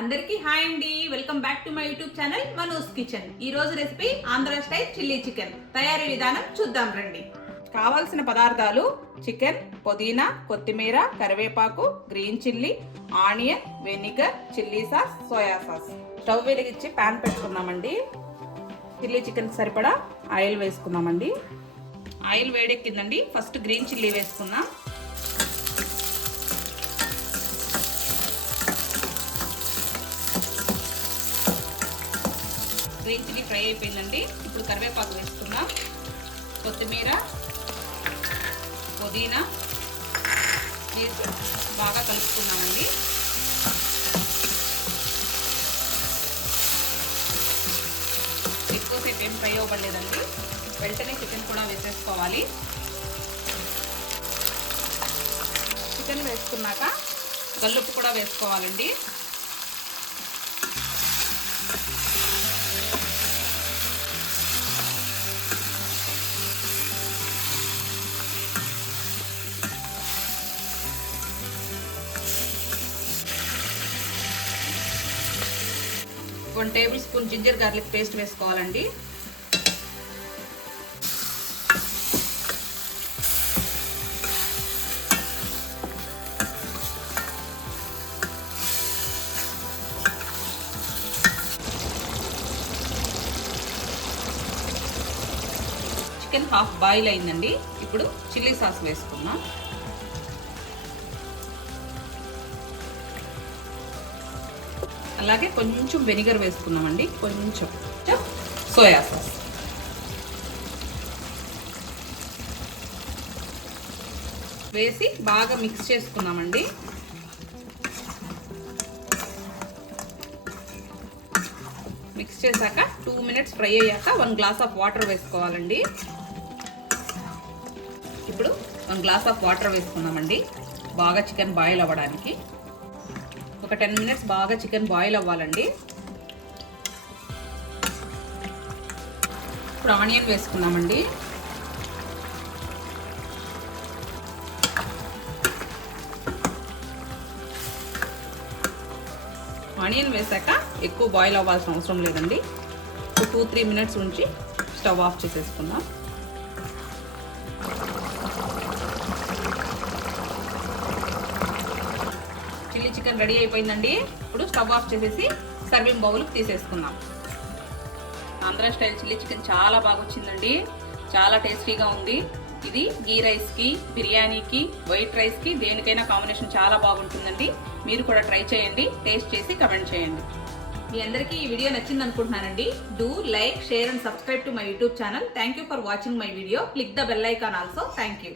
అందరికీ హాయ్ అండి. Welcome back to my YouTube channel మనూస్ kitchen. ఈ రోజు recipe Andhra style chilli chicken. తయారీ విధానం చూద్దాం రండి. కావాల్సిన పదార్థాలు: చికెన్, పుదీనా, కొత్తిమీర, కరివేపాకు, green chilli, onion, vinegar, chilli sauce, soya sauce. Stove వెలిగించి ప్యాన్ పెట్టుకున్నామండి. చిల్లీ చికెన్ సరిపడా ఆయిల్ వేసుకున్నామండి. ఆయిల్ వేడెక్కిందండి. ఫస్ట్ గ్రీన్ చిల్లీ వేసుకున్నాం. గ్రీన్ చిల్లీ ఫ్రై అయిపోయిందండి. ఇప్పుడు కరివేపాకు వేసుకుందాం. కొత్తిమీర, పుదీనా వేసి బాగా కలుపుకున్నామండి. ఎక్కువసేపు ఏం ఫ్రై అవ్వలేదండి. వెంటనే చికెన్ కూడా వేసేసుకోవాలి. చికెన్ వేసుకున్నాక గల్లుప్పు కూడా వేసుకోవాలండి. One tablespoon ginger garlic paste వేసుకోవాలండి. చికెన్ హాఫ్ బాయిల్ అయిందండి. ఇప్పుడు చిల్లీ సాస్ వేసుకుందాం. అలాగే కొంచెం వెనిగర్ వేసుకున్నామండి. కొంచెం సోయా సాస్ వేసి బాగా మిక్స్ చేసుకున్నామండి. మిక్స్ చేశాక 2 మినిట్స్ ఫ్రై అయ్యాక 1 గ్లాస్ ఆఫ్ వాటర్ వేసుకోవాలండి. ఇప్పుడు 1 గ్లాస్ ఆఫ్ వాటర్ వేసుకున్నామండి. బాగా చికెన్ బాయిల్ అవ్వడానికి ఒక 10 మినిట్స్ బాగా చికెన్ బాయిల్ అవ్వాలండి. ఇప్పుడు ఆనియన్ వేసుకున్నామండి. ఆనియన్ వేసాక ఎక్కువ బాయిల్ అవ్వాల్సిన అవసరం లేదండి. 2-3 మినిట్స్ ఉంచి స్టవ్ ఆఫ్ చేసేసుకుందాం. చిల్లీ చికెన్ రెడీ అయిపోయిందండి. ఇప్పుడు స్టవ్ ఆఫ్ చేసేసి సర్వింగ్ బౌల్కి తీసేసుకుందాం. ఆంధ్ర స్టైల్ చిల్లీ చికెన్ చాలా బాగా వచ్చిందండి. చాలా టేస్టీగా ఉంది. ఇది గీ రైస్కి, బిర్యానీకి, వైట్ రైస్కి దేనికైనా కాంబినేషన్ చాలా బాగుంటుందండి. మీరు కూడా ట్రై చేయండి. టేస్ట్ చేసి కమెంట్ చేయండి. మీ అందరికీ ఈ వీడియో నచ్చింది అనుకుంటున్నానండి. Do like, share and subscribe to my YouTube channel. Thank you for watching my video. Click the bell icon also. Thank you.